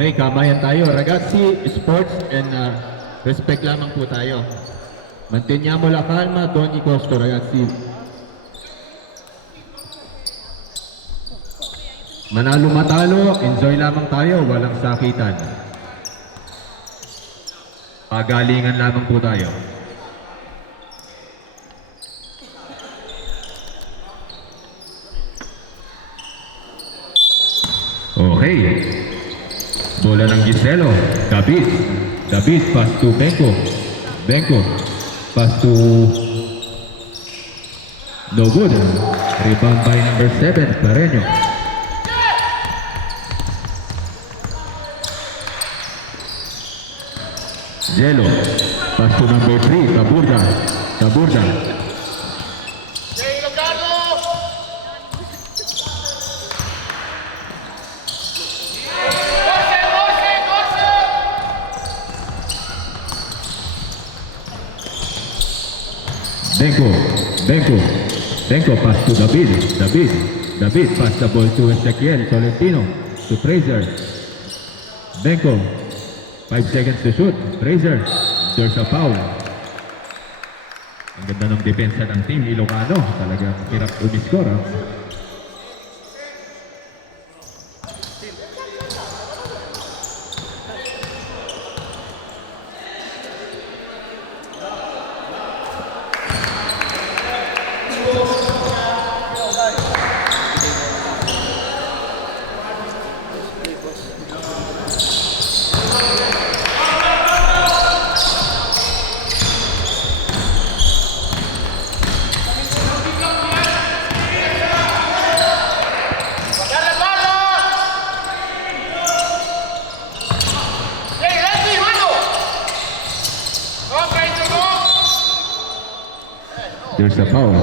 Okay, kamayan tayo. Ragazzi, sports and respect lamang po tayo. Manteniamo la calma ad ogni costo, ragazzi. Manalo matalo, enjoy lamang tayo, walang sakitan. Pagalingan lamang po tayo. Okay. Bola ng Giselo. David. David pass to Benko. Benko pass to no good. Rebound by number 7, Pareño. Gelo pass to number 3, Taburda. Taburda. Benko pass to David pass the ball to Ezequiel Tolentino to Fraser. Benko 5 seconds to shoot. Fraser, there's a foul. Ang ganda ng depensa ng team Ilocano, talagang hirap umiskor. There's a foul.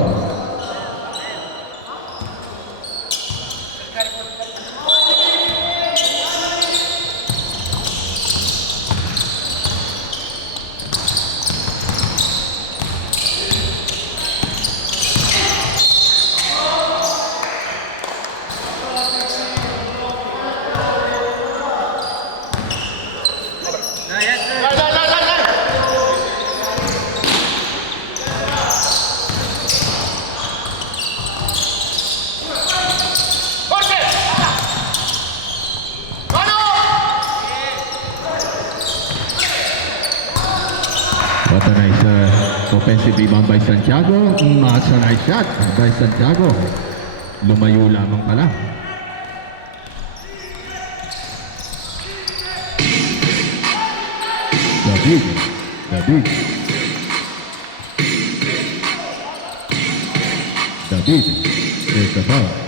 What a nice offensive rebound by Santiago. That's a nice shot by Santiago. Lumayo lamang pala. David. There's the foul.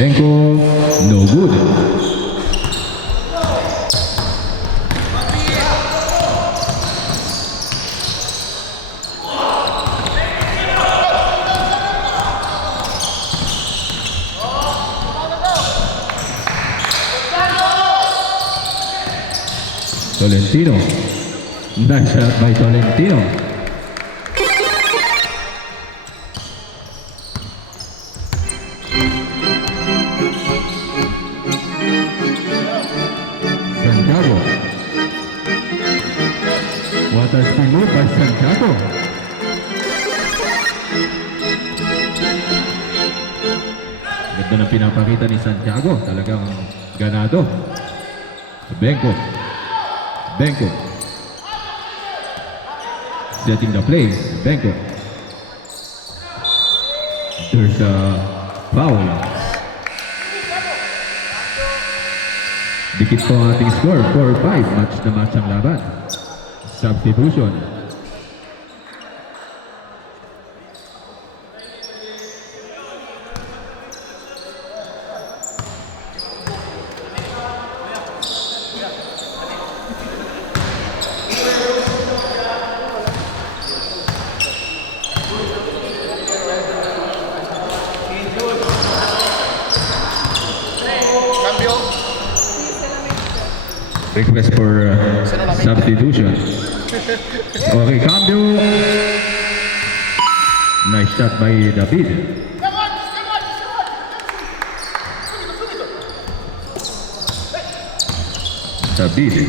Benko, no good. Tolentino. Nice shot by Tolentino. Santiago. Water spin move by Santiago. Ganda na pinapakita ni Santiago. Talagang ganado. Benko. Benko. Setting the play. Benko. There's a foul. Dikit po ang ating score. 4-5. Match na match ang laban. Substitution. Request for substitution. Okay, cambio. Nice shot by David. David.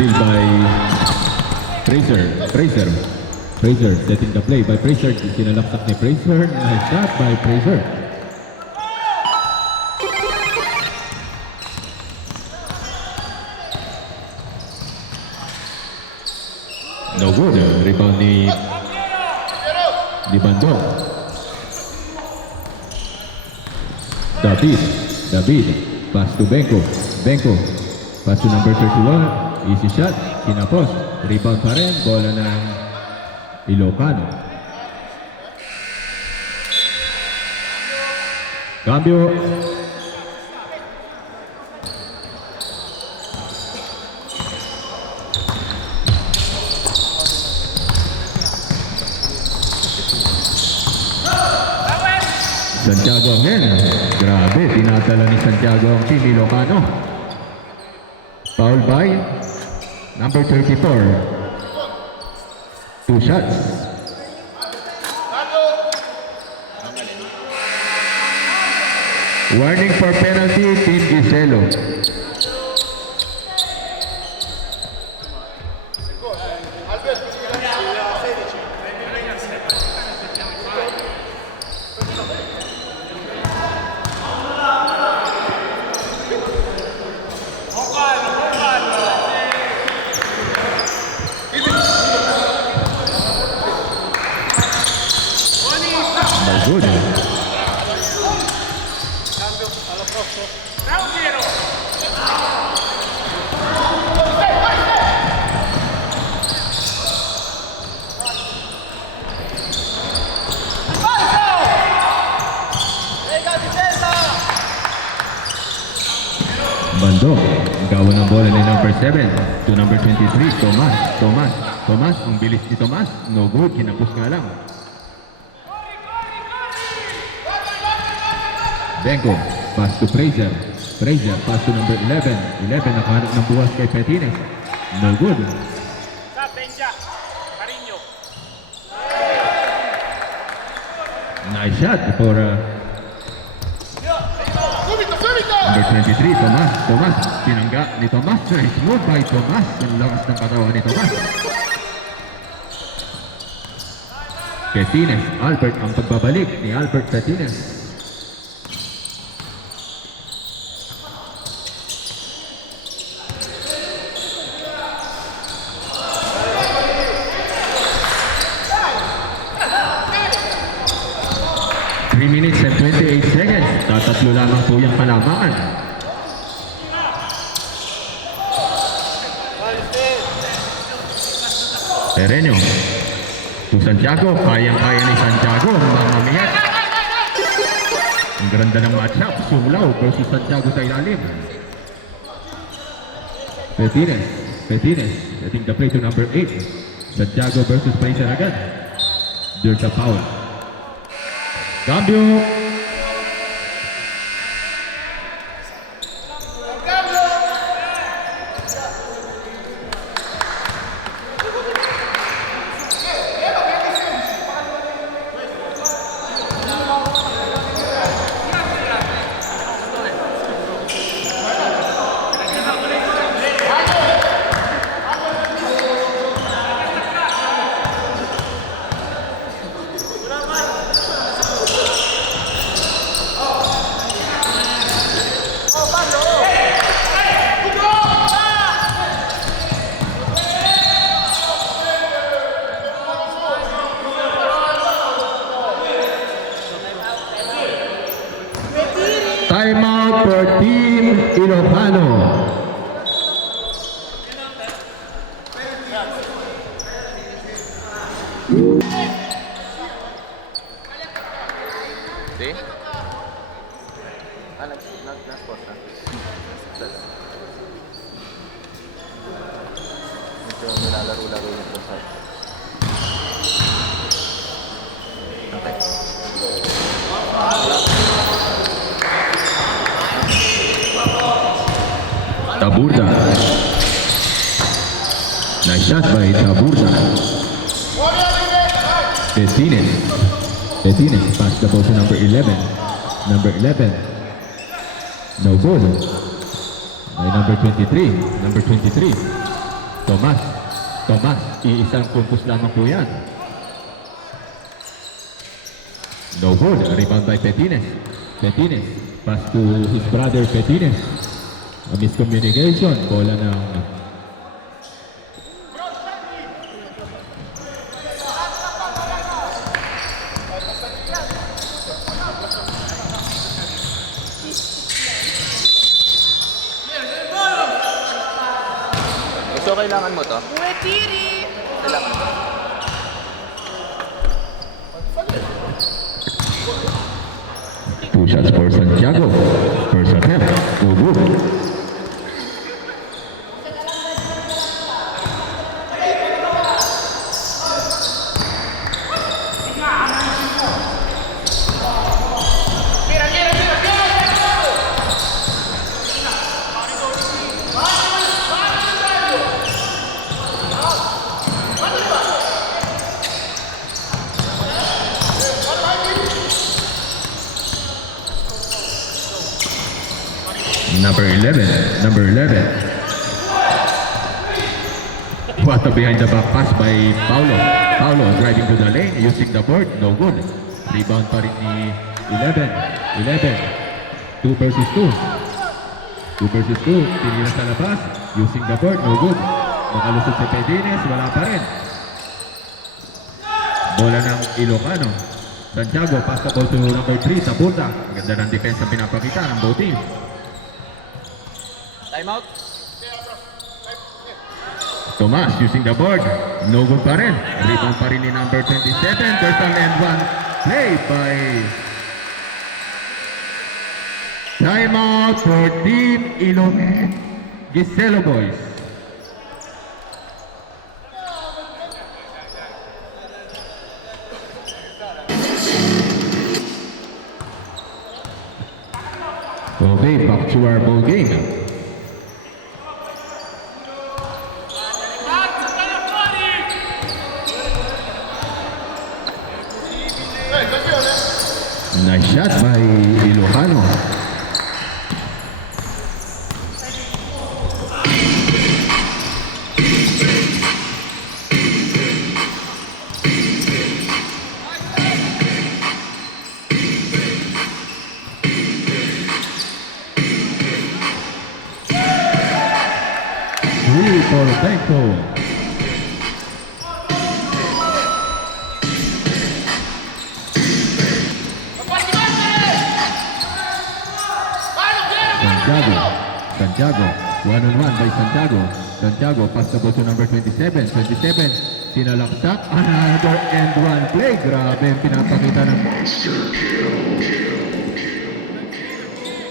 Still by Fraser setting the play by Fraser. Sinalaksak ni Fraser. Nice shot by Fraser. No good. Rebound ni Bandong. David. Pass to Benko. Pass to number 31. Easy shot, kinapos. Rebound pa rin, bola ng Ilocano. Cambio. Santiago again. Grabe, tinatala ni Santiago ang team Ilocano. Foul by number 34. 2 shots. Warning for penalty, Team Giselo. Good. Bando, gawa ng bola ni number 7 to number 23, Tomas, ang bilis ni Tomas, no good, kinapos nga lang. Benko, pass to Fraser, pass to number 11, nakahanap ng buwas kay Petines, no good. Benja, Cariño. Nice shot for number 23, Tomas. Tomas, tinangga ni Tomas. Nice move by Tomas. Ang lakas ng katawan ni Tomas. Petines, Albert ang pagbabalik ni Albert Petines. Minutes and 28 seconds. Tatatlo lamang po yung kalamangan. Pereño. To Santiago. Kayang-kaya ni Santiago. Mamamiyat. Ang ganda ng matchup. Sumlaw versus Santiago sa ilalim. Petines. Petines. Setting the play to number 8. Santiago versus Paisa agad. There's a foul. Cambio. Timeout for Team Ilocano. See? Nag-spot na. Medyo nilalaro-laro yung consult. Okay. Taburda. Nice shot by Taburda. Petines. Petines pass the ball to number 11. Number 11. No good. By number 23. Number 23. Tomas. Tomas. Iisang kumpus lamang po yan. No good. Rebound by Petines. Petines. Pass to his brother Petines. A miscommunication. Bola ng So, kailangan mo to? Retiri! Kailangan mo. two shots for Santiago. First attempt. No good. Number 11. Number 11. What a behind the back pass by Paulo. Paulo driving to the lane, using the board. No good. Rebound pa rin ni 11. 11. 2 versus 2. 2 versus 2. Tinila sa labas. Using the board. No good. Makalusot si Pedines. Wala pa rin. Bola ng Ilocano. Santiago, pass the ball to number 3. Taburda. Ganda ng depensa pinapakita ng both teams. Timeout. Tomas using the board. No good pa rin. Rebound pa rin ni number 27. There's an and one play by timeout for Team Ilocano. Giselo boys. Okay, back to our ball game. Nice shot by Ilocano. Three for Benko. Santiago, one-on-one by Santiago. Santiago, pass the ball to number 27. 27, sinalaksak. Another and one play. Grabe ang pinapakita ng...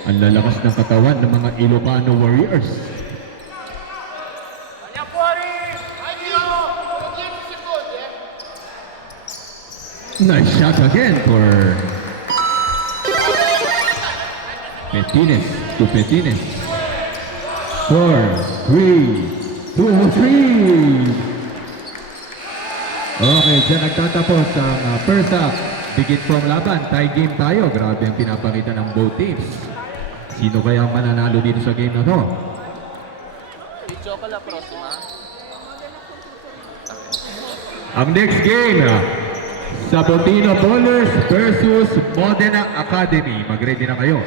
Ang lalakas ng katawan ng mga Ilocano Warriors. Nice shot again for Petines to Petines. 4, 3, 2, 3. Okay, dyan nagtatapos ang first half. Bigit po ang laban. Tie game tayo. Grabe ang pinapakita ng both teams. Sino kaya ang mananalo dito sa game na to? Ang next game, Sabotino Bowlers versus Modena Academy. Mag-ready na kayo.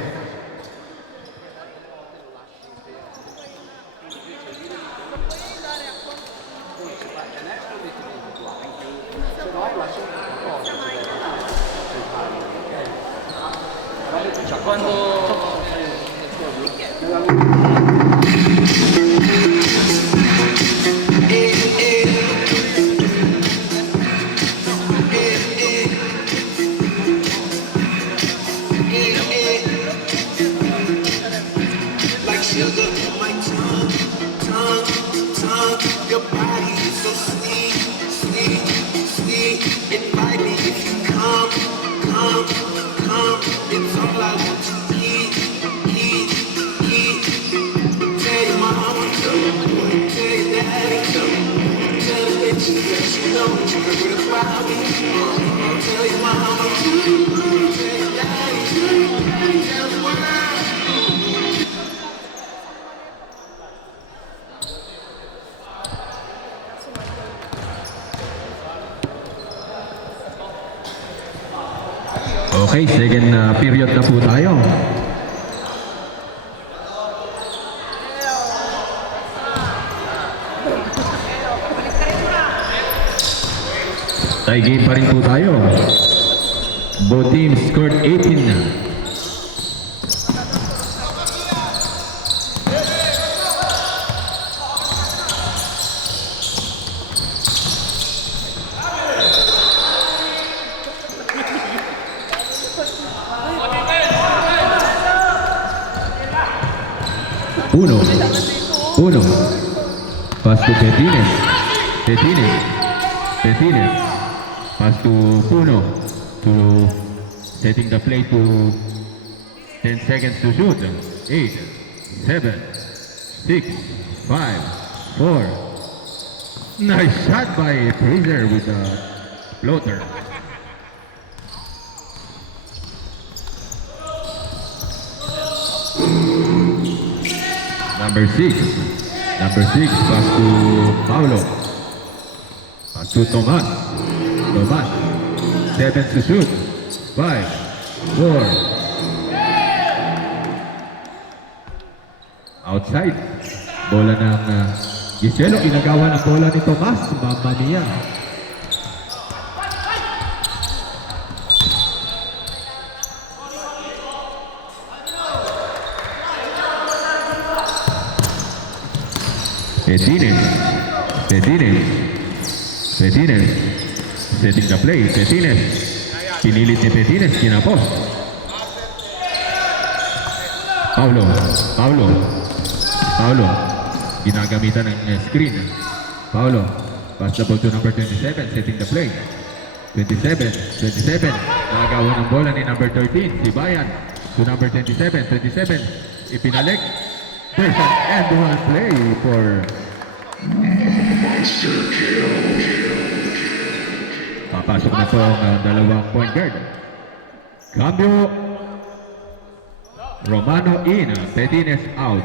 Like sugar in my tongue, tongue, tongue. Your body is so sweet, sweet, sweet. Invite me if you come, come, come. It's all I want to eat, eat, eat. Tell your mama, tell your daddy, tell the bitches that you know that you heard about me. Tell your mama, tell your daddy, tell the world. Okay, second period na po tayo. Tie game pa rin po tayo. Both teams scored 18 na. Uno. Pass to Petines. Petines. Pass to Puno. To setting the play to 10 seconds to shoot. 8, 7, 6, 5, 4. Nice shot by Fraser with the floater. Number 6, pass to Paulo. Pass to Tomas. 7 to shoot. 5, 4. Outside. Bola ng Giselo. Inagawa ng bola ni Tomas. Mamma mia. Petines. Setting the play. Petines. Pinilit ni Petines. Kinapos. Paulo. Ginagamitan ng screen. Paulo. Pass the ball to number 27. Setting the play. 27. Nakagawa ng bola ni number 13. Si Bayan. To number 27. Ipinalik. There's an end one play for papasok na po ang dalawang point guard. Cambio. Romano in, Petines out.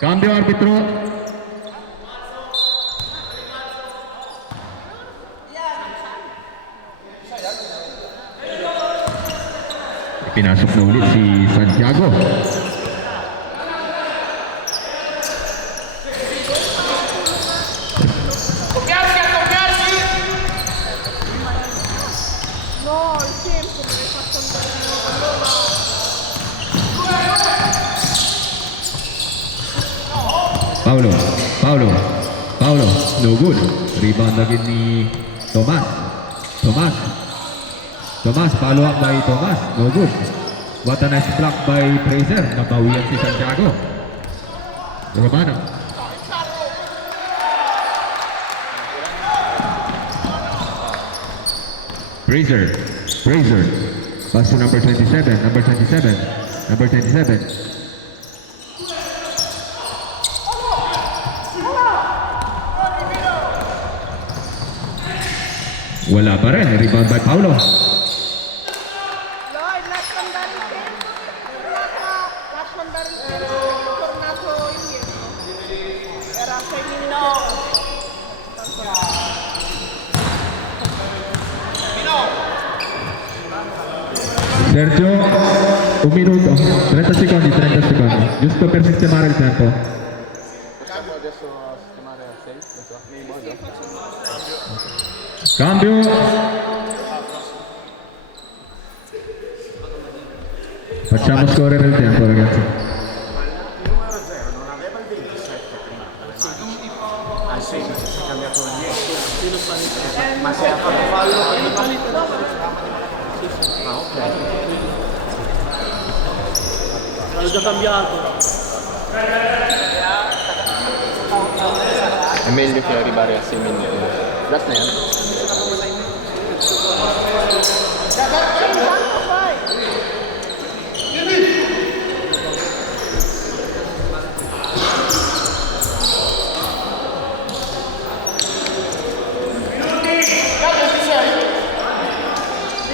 Cambio arbitro. Pinasok na ulit si Santiago. No, il tempo deve far andare. Paulo, no good. Rebound again ni Tomas. Tomas, follow up by Tomas, no good. What a nice block by Fraser. Nabawian si Santiago. Romano. Fraser. Pass to number 27. Wala pa rin. Rebound by Paulo. Lloyd, lascia andare il tempo. Lascia andare il tempo. È tornato indietro. Era 6 minuti. Sergio, un minuto. 30 secondi. Giusto per sistemare il tempo. Possiamo adesso sistemare a 6? Nei modo? Cambio. Facciamo scorrere il tempo, ragazzi. Ah sì, si è cambiato il 10. Ma se ha fatto fallo ah ok. L'ho già cambiato. È meglio che arrivare a 6 minuti. Last man. Ragazzi, intanto fai.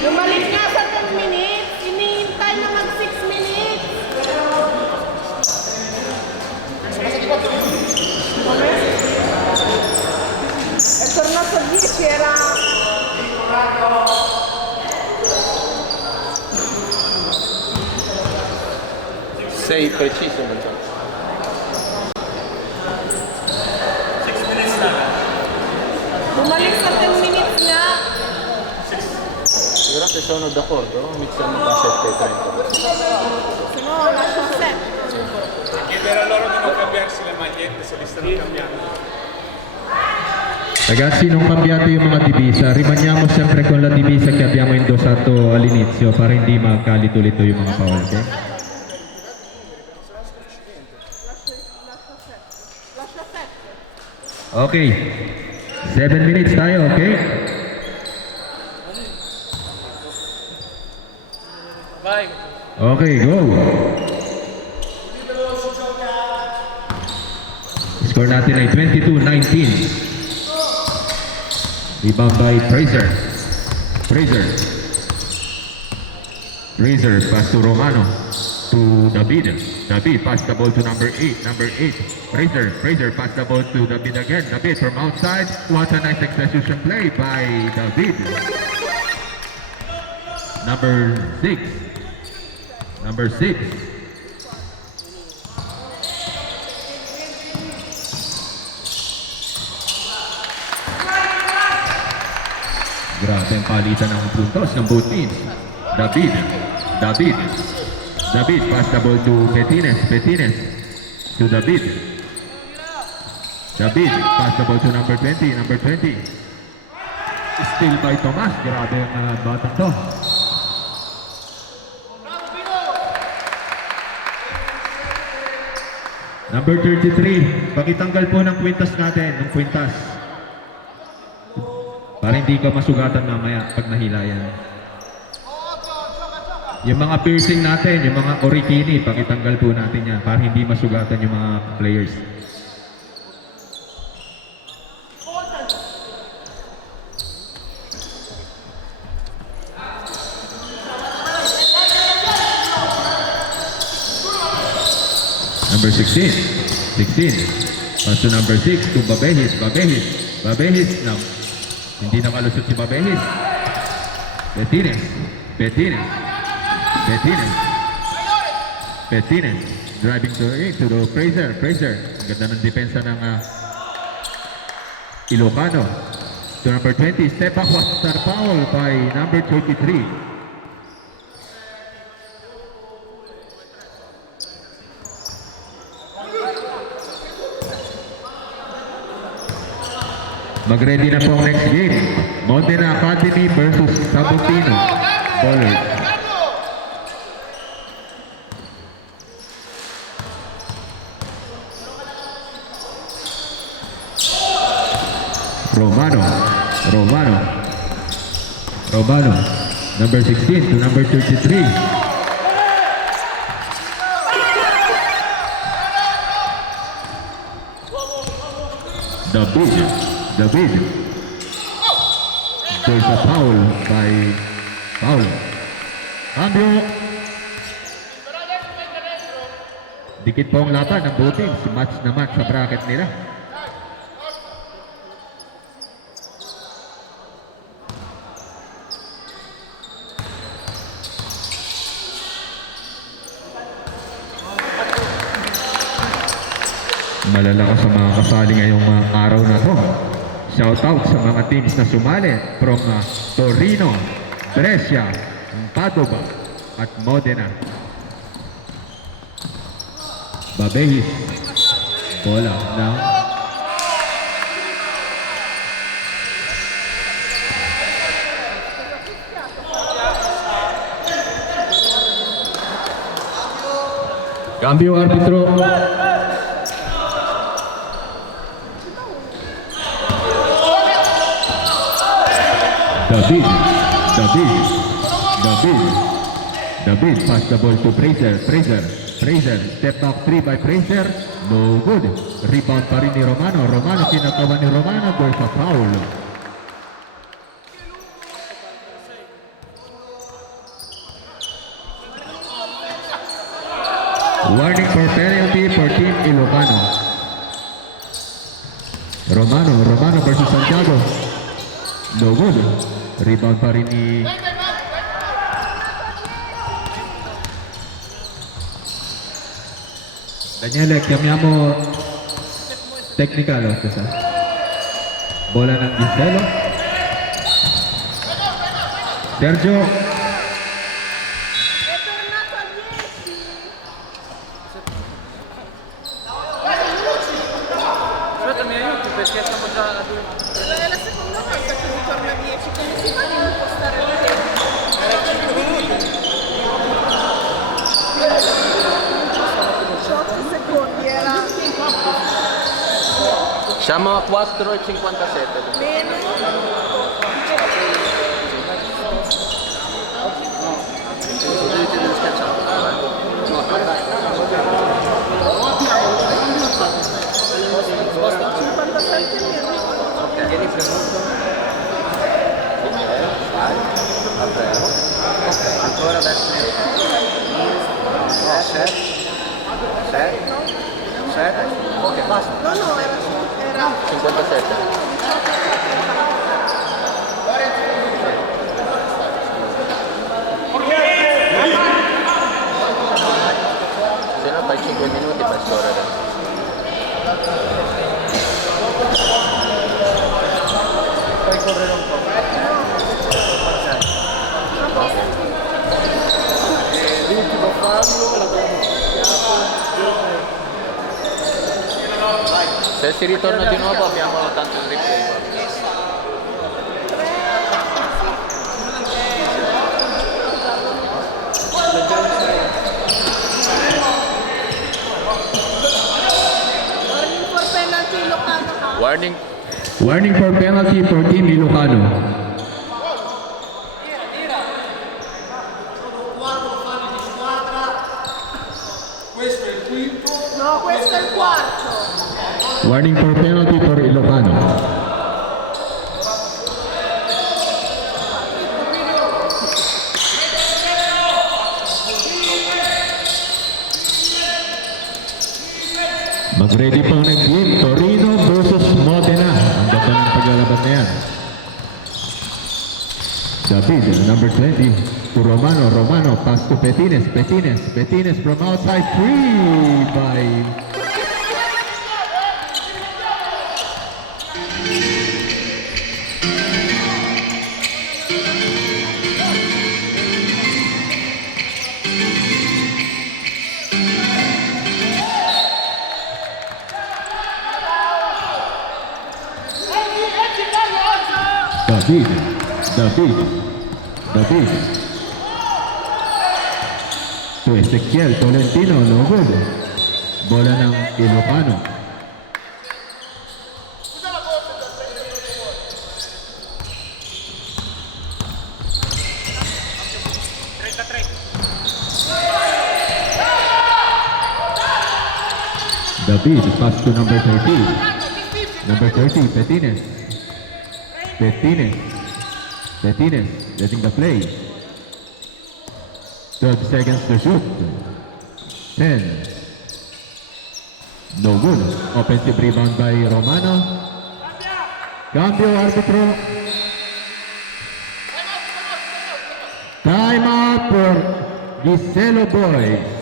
Lumalik nga sa 10 minutes. Hinihintay na mag 6 minutes. È tornato a 10, era... Sei preciso, diciamo. Lumalik sa 10 minutes nga. Però se sono d'accordo, iniziamo da 7:30. Se no lascia 7. Chiedere a loro di non cambiarsi le magliette se li stanno cambiando. Ragazzi, non cambiate yung mga divisa. Rimaniamo sempre con la divisa che abbiamo indossato all'inizio para hindi magkalito-lito yung mga foul, okay? Lascia 7. Okay. 7 minutes tayo, okay? Vai. Okay, go. Score natin ay 22-19. Rebound by Fraser, pass to Romano, to David, pass the ball to number 8, Fraser, pass the ball to David again, David from outside, what a nice execution play by David. Number 6. Grabe ang palitan ng puntos ng both teams. David, pass the ball to Petines, to David, pass the ball to number 20, Still by Tomas, grabe ang batang to. Number 33, pakitanggal po ng kwintas natin, ng kwintas. Para hindi ka masugatan mamaya pag nahila yan. Yung mga piercing natin, yung mga orikini, pakitanggal po natin yan para hindi masugatan yung mga players. number 16. 16. Pass to number 6 to Babehis. Babehis. Babehis na hindi nakalusot si Babehis. Betines. Betines. Betines. Betines. Driving to the Fraser. Fraser. Ang ganda ng depensa ng Ilocano. To number 20. Step back was foul by number 23. Mag-ready na po ang next game. Montana Academy versus Sabotino. Ballers. Romano. Romano. Romano. Number 16 to number 33. David. David. There's a foul by Paulo. Cambio. Dikit po ang laban ng buong teams. Match na match sa bracket nila. Malalakas sa mga kasali ngayong araw na to. Shout out sa mga teams na sumali from Torino, Brescia, Padova at Modena. Babehis. Bola na. Cambio arbitro. David, David, David, David, pass the ball to Fraser, Fraser, Fraser, step back 3 by Fraser, no good. Rebound pa rin ni Romano, Romano, kinagawa ni Romano, there's a foul. Warning for penalty for Team Ilocano. Romano, Romano versus Santiago, no good. Rebound pa rin ni Daniele, chiamiamo technical officer. Bola ng Giselo. Sergio. È tornato a 10. Aspetta, mi aiuti perché siamo già a 2. È la seconda volta che ritorna a 10. Come si fa a non impostare il tempo? 18 secondi era Siamo a 4,57. meno. Ancora adesso. 7. Ok, basta. No, no, era 57. Se no fai 5 minuti per scorrere. Puoi correre un po'. L'ultimo fallo l'abbiamo se si ritorna di nuovo abbiamo tanto il replay. Warning. Warning for penalty for Team Ilocano. No, questo è il quarto. Warning for penalty for Ilocano. Mag-ready po ang next game, Torino versus Modena. Ang ganda ng paglalaban na yan. David, number 20, to Romano. Romano, pass to Petines. Petines from outside, free by... David. To Ezequiel Tolentino, no good. Bola ng Ilocano. David, pass to number 30. Number 30, Petines, letting the play. 12 seconds to shoot. 10. No good. Offensive rebound by Romano. Cambio arbitro. Time out for Giselo Boys.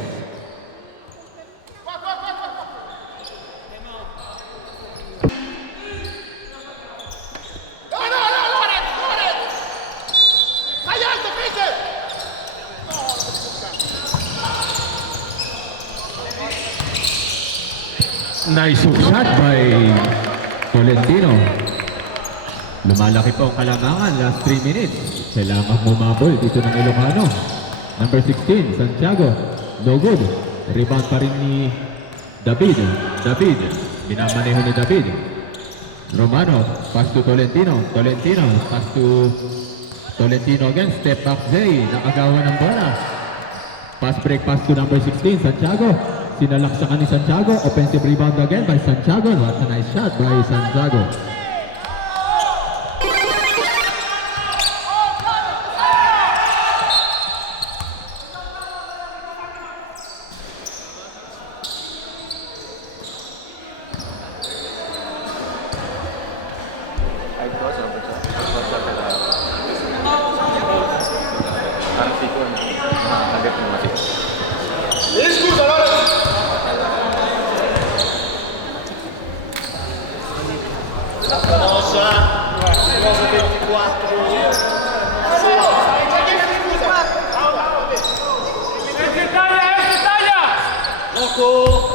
Nice shot by Tolentino. Lumalaki po ang kalamangan. Last 3 minutes. Kailangan bumabol dito ng Ilocano. Number 16, Santiago. No good. Rebound pa rin ni David. Binamaneho ni David. Romano. Pass to Tolentino. Pass to Tolentino again. Step back Zay. Nakagawa ng bola. Pass break pass to number 16, Santiago. Sinalaksakan ni Santiago. Offensive rebound again by Santiago. What a nice shot by Santiago. Ay, ito sa number 2. Parang siko na. Hanggat mo masik.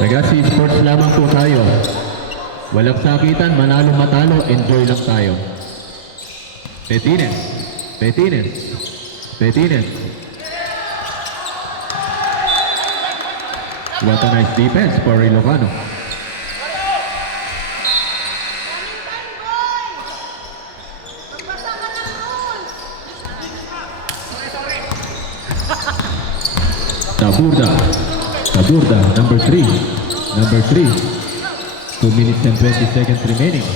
Legacy Sports lamang po tayo. Walang sakitan, manalo matalo, enjoy lang tayo. Petines. What a nice defense for Ilocano. Taburda, number 3. 2 minutes and 20 seconds remaining.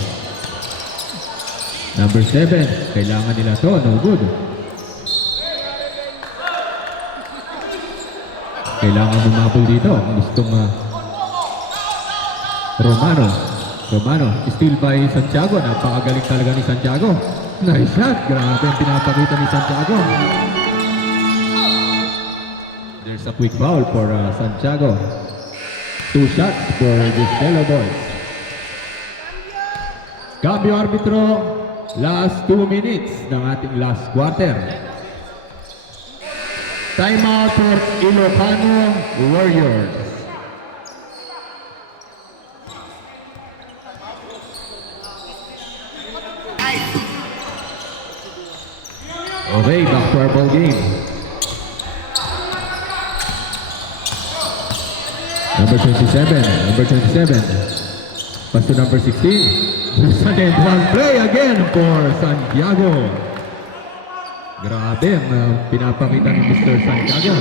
Number 7, kailangan nila to, no good. Kailangan umabol dito. Gustong Romano, steal by Santiago. Napakagaling talaga ni Santiago. Nice shot. Grabe ang pinapakita ni Santiago. There's a quick foul for Santiago. 2 shots for the Giselo Boys. Cambio arbitro. Last 2 minutes ng ating last quarter. Time out for Ilocano Warriors. Okay, back to our ball game. Number 27. Pass to number 16. Second one play again for Santiago. Grabe ang pinapakita ni Mr. Santiago.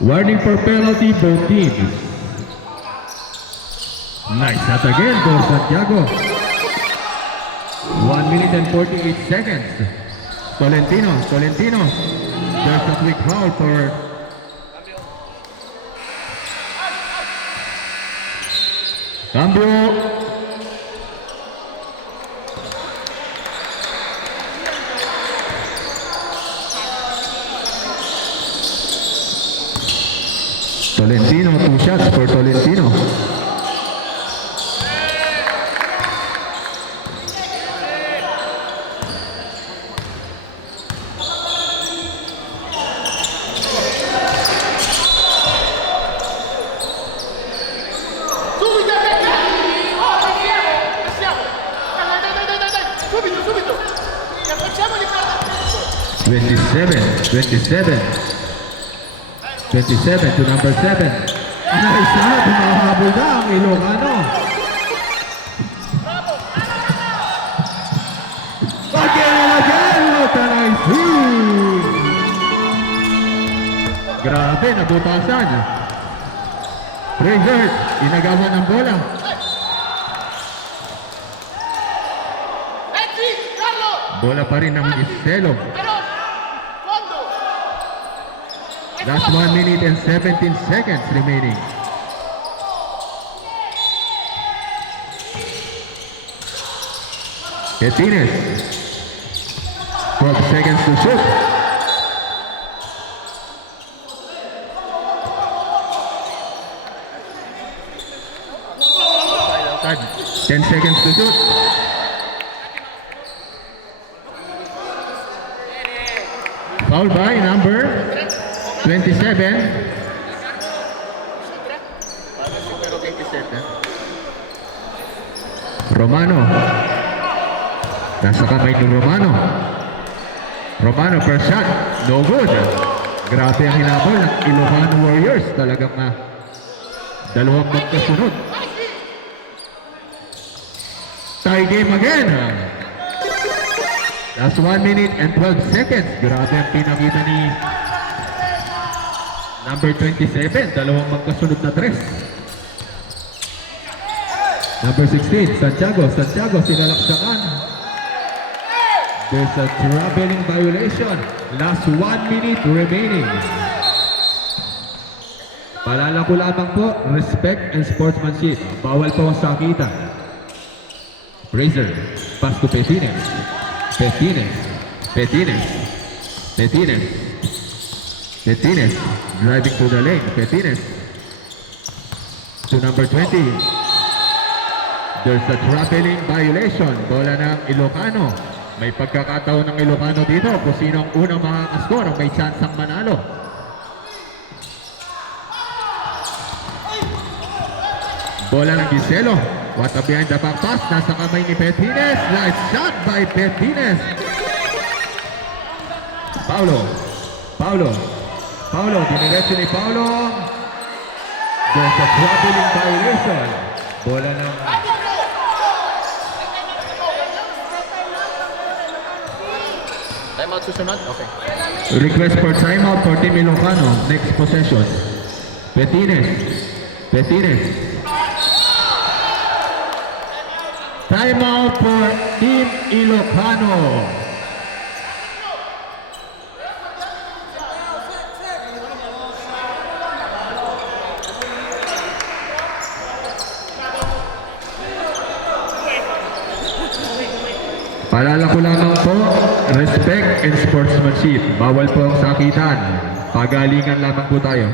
Warning for penalty, both teams. Nice shot again for Santiago. 1 minute and 48 seconds. Tolentino. There's a quick foul for Cambio. Tolentino, 2 shots for Tolentino. Subito, passiamo! Dai! Subito! Che facciamo di perdere tempo! 27 to number 7. Isa, tumahabol na ang Ilocano. Again, Lotanay. Grabe, nabutasan. Fraser, inagawan ng bola. Ezzi, Carlo! Bola pa rin ng Giselo. Pero, fondo! Last 1 minute and 17 seconds remaining. Petines. 12 seconds to shoot. Outside. 10 seconds to shoot. Foul by number 27. Romano. Nasa kamay ni Romano. Romano first shot. No good. Grabe ang hinabol ng Ilocano Warriors. Talagang dalawang magkasunod. Tie game again. Last 1 minute and 12 seconds. Grabe ang pinakita ni number 27. Dalawang magkasunod na tres. Number 16, Santiago, sinalaksakan. There's a traveling violation. Last 1 minute remaining. Paalala ko lamang po, respect and sportsmanship. Bawal po ang sakitan. Fraser, pass to Petines. Petines, driving to the lane. Petines to number 20. There's a traveling violation. Bola ng Ilocano. May pagkakataon ng Ilocano dito kung sino ang unang makakascore ang may chance ang manalo. Bola ng Giselo. What a behind the back pass. Nasa kamay ni Petines. Nice shot by Petines. Paulo. Diniretso ni Paulo. There's a traveling violation. Bola ng Timeout susunod? Okay. request for timeout for Team Ilocano. Next possession. Petines. Timeout for Team Ilocano. Paalala ko lamang po, respect and sportsmanship. Bawal po ang sakitan. Pagalingan lamang po tayo.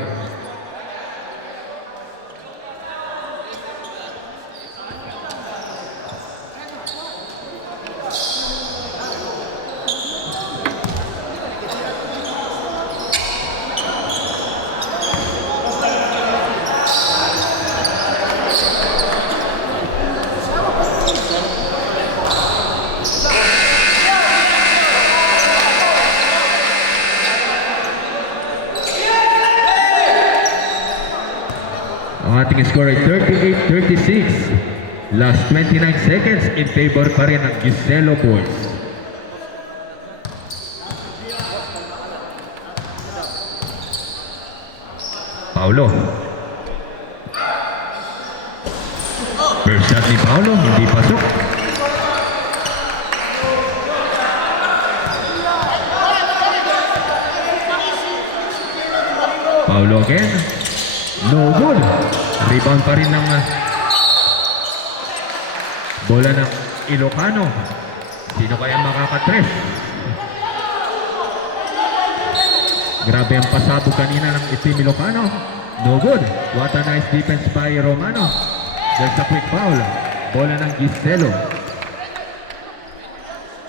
Ang ating score ay 38-36. Last 29 seconds in favor pa rin ng Giselo Boys. Paulo. First shot ni Paulo, hindi pasok. Paulo again. No good. Rebound pa rin ng Bola ng Ilocano. Sino kaya makakatres? Grabe ang pasabog kanina ng Team Ilocano. No good. What a nice defense by Romano. There's a quick foul. Bola ng Giselo.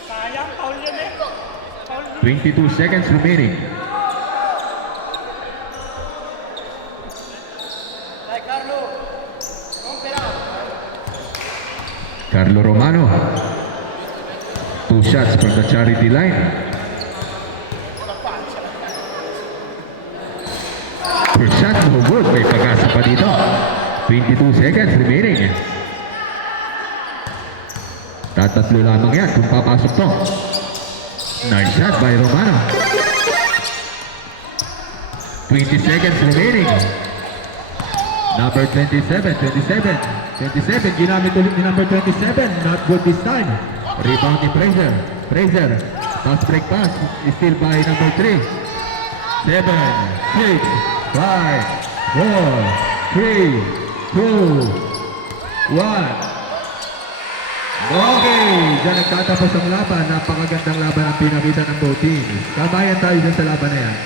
Sayang, foul yun eh. Foul. 22 seconds remaining. Carlo Romano. 2 shots from the charity line. First shot, no good. May pag-asa pa dito. 22 seconds remaining. Tatatlo lamang yan kung papasok to. Nice shot by Romano. 20 seconds remaining. Number 27, ginamit ulit ni number 27. Not good this time. Rebound ni Fraser. Fraser, pass break pass. Still by number 3. 7, 6, 5, 4, 3, 2, 1. Okay, dyan nagtatapos ang laban. Napakagandang laban ang pinakita ng both teams. Kamayan tayo dyan sa laban na yan.